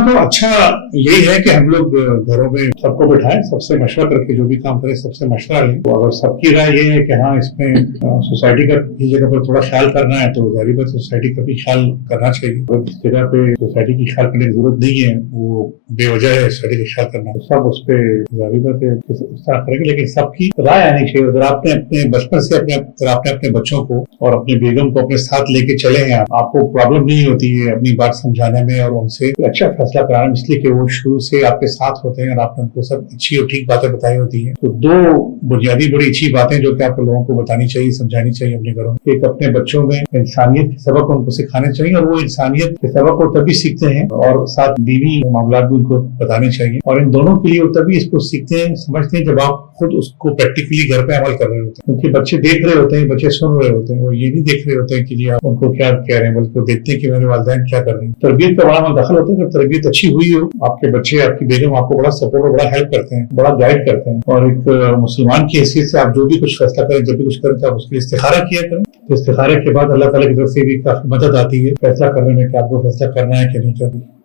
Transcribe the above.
ہاں تو اچھا یہی ہے کہ ہم لوگ گھروں میں سب کو بٹھائیں، سب سے مشورہ کر کے جو بھی کام کریں سب سے مشورہ لیں. تو اگر سب کی رائے یہ ہے کہ ہاں اس میں سوسائٹی کا کی جگہ پر تھوڑا خیال کرنا ہے تو ظاہر بات سوسائٹی کا بھی خیال کرنا چاہیے. اس جگہ پہ سوسائٹی کی خیال کرنے کی ضرورت نہیں ہے، وہ بے وجہ ہے سوسائٹی کا خیال کرنا. سب اس پہ ظاہر بات ہے اس طرح کریں گے، لیکن سب کی رائے آنی چاہیے. اگر آپ نے اپنے بچپن سے اپنے بچوں کو اور اپنی بیگم کو اپنے ساتھ لے کے چلے ہیں، آپ کو پرابلم نہیں ہوتی ہے اپنی بات سمجھانے میں اور ان سے اچھا فیصلہ کرانا میں، اس لیے کہ وہ شروع سے آپ کے ساتھ ہوتے ہیں اور آپ نے ان کو سب اچھی اور ٹھیک باتیں بتائی ہوتی ہیں. تو دو بنیادی بڑی اچھی باتیں جو کہ آپ کو لوگوں کو بتانی چاہیے، سمجھانی چاہیے اپنے گھروں میں. ایک اپنے بچوں میں انسانیت کے سبق ان کو سکھانے چاہیے، اور وہ انسانیت کے سبق کو تبھی سیکھتے ہیں اور ساتھ بیوی معاملات بھی ان کو بتانے چاہیے. اور ان دونوں کے لیے وہ تبھی اس کو سیکھتے ہیں، سمجھتے ہیں جب آپ خود اس کو پریکٹیکلی گھر پہ عمل کر رہے ہوتے ہیں. کیونکہ بچے دیکھ رہے ہوتے ہیں، بچے سن رہے ہوتے ہیں، وہ یہ نہیں دیکھ رہے ہوتے ہیں کہ جی آپ ان کو کیا کہہ رہے ہیں، بلکہ وہ دیکھتے ہیں کہ میرے والدین کیا کر رہے ہیں. تربیت کا بڑا دخل ہوتا ہے. اگر تربیت اچھی ہوئی ہو، آپ کے بچے آپ کی بیگم آپ کو بڑا سپورٹ اور بڑا ہیلپ کرتے ہیں، بڑا گائیڈ کرتے ہیں. اور ایک مسلمان کی حیثیت سے آپ جو بھی کچھ فیصلہ کریں، جب بھی کچھ کریں تو آپ اس کے لیے استخارہ کیا کریں. استخارے کے بعد اللہ تعالیٰ کی طرف سے بھی کافی مدد آتی ہے فیصلہ کرنے میں کہ آپ کو فیصلہ کرنا ہے کہ نہیں کرنا.